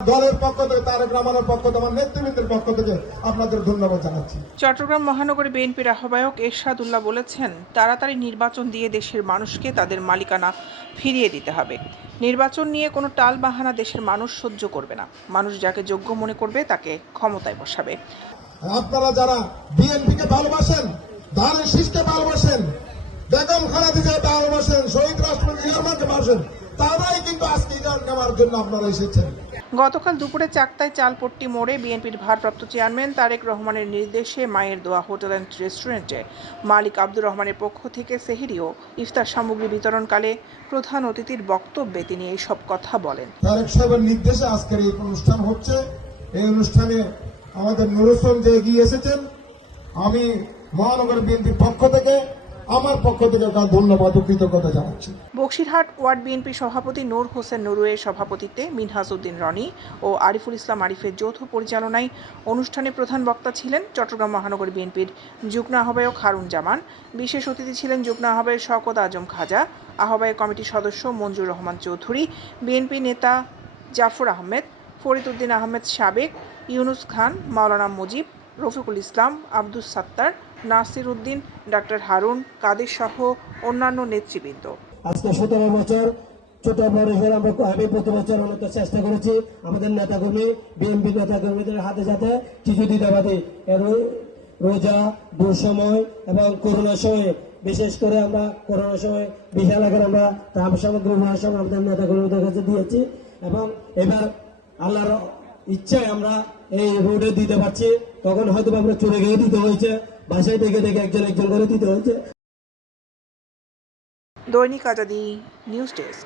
দলের পক্ষ থেকে তারেক রহমানের পক্ষ থেকে আমার নেতৃবৃন্দের পক্ষ থেকে আপনাদের ধন্যবাদ জানাচ্ছি। চট্টগ্রাম মহানগরী বিএনপির আহ্বায়ক এরশাদ উল্লাহ বলেছেন, তাড়াতাড়ি নির্বাচন দিয়ে দেশের মানুষকে তাদের মালিকানা ফিরিয়ে দিতে হবে। নির্বাচন নিয়ে কোনো টালবাহানা দেশের মানুষ সহ্য করবে না। মানুষ যাকে যোগ্য মনে করবে তাকে ক্ষমতায় বসাবে। আপনারা যারা বিএনপিকে ভালোবাসেন, ধানের শীষকে ভালোবাসেন, বেগম খালেদা জিয়াকে ভালোবাসেন, শহীদ রাষ্ট্রপতি জিয়াকে ভালোবাসেন, তারাই কিন্তু আজকে ইজারা নেওয়ার জন্য আপনারা এসেছেন। গতকাল দুপুরে চাকতায় চালপট্টি মোড়ে বিএনপির ভারপ্রাপ্ত চেয়ারম্যান তারেক রহমানের নির্দেশে মায়ের দোয়া হোটেল অ্যান্ড রেস্টুরেন্টে মালিক আব্দুর রহমানের পক্ষ থেকে সেহরি ও ইফতার সামগ্রী বিতরণকালে প্রধান অতিথির বক্তব্যে তিনি এইসব কথা বলেন। তারেক সাহেবের নির্দেশে আজকের এই অনুষ্ঠান হচ্ছে। এই অনুষ্ঠানে আমাদের নুরুল হোসেন যে এগিয়ে এসেছেন, আমি মহানগর বিএনপির পক্ষ থেকে আমার পক্ষ থেকে তার ধন্যবাদ ও কৃতজ্ঞতা জানাচ্ছি। বক্সিরহাট ওয়ার্ড বিএনপি সভাপতি নূর হোসেন নুরুয়ের সভাপতিত্বে মিনহাজ উদ্দিন রনি ও আরিফুল ইসলাম আরিফের যৌথ পরিচালনায় অনুষ্ঠানে প্রধান বক্তা ছিলেন চট্টগ্রাম মহানগর বিএনপির যুগ্ম আহ্বায়ক হারুন জামান। বিশেষ অতিথি ছিলেন যুগ্ম আহ্বায়ক শওকত আজম খাজা, আহ্বায়ক কমিটির সদস্য মঞ্জুর রহমান চৌধুরী, বিএনপি নেতা জাফর আহমেদ, ফরিদ উদ্দিন আহমেদ সাবেক, ইউনুস খান, মাওলানা মুজিব, রফিকুল ইসলাম, আব্দুস সাত্তার, নাসির উদ্দিন, ডাক্তার হারুন কাদের সহ অন্যান্য নেতৃবৃন্দ। আজকে 17 বছর ছোট বড় হিসেবে আমি প্রতি বছর অনেক চেষ্টা করেছি আমাদের নেতাকর্মী বিএনপি নেতাকর্মীদের হাতে যাতে কিছু দিতে পারি। রোজা, দুঃসময় এবং করোনার সময়, বিশেষ করে আমরা করোনার সময় বিশাল আকারে আমরা ত্রাণ সামগ্রী নেওয়ার সময় আমাদের নেতাকর্মীদের কাছে দিয়েছি এবং এবার আল্লাহর ইচ্ছায় আমরা এই রোডে দিতে পারছি। তখন হয়তো আমরা চলে গিয়ে দিতে হয়েছে, বাসায় থেকে একজন করে দিতে হয়েছে। দৈনিক আজাদী নিউজ ডেস্ক।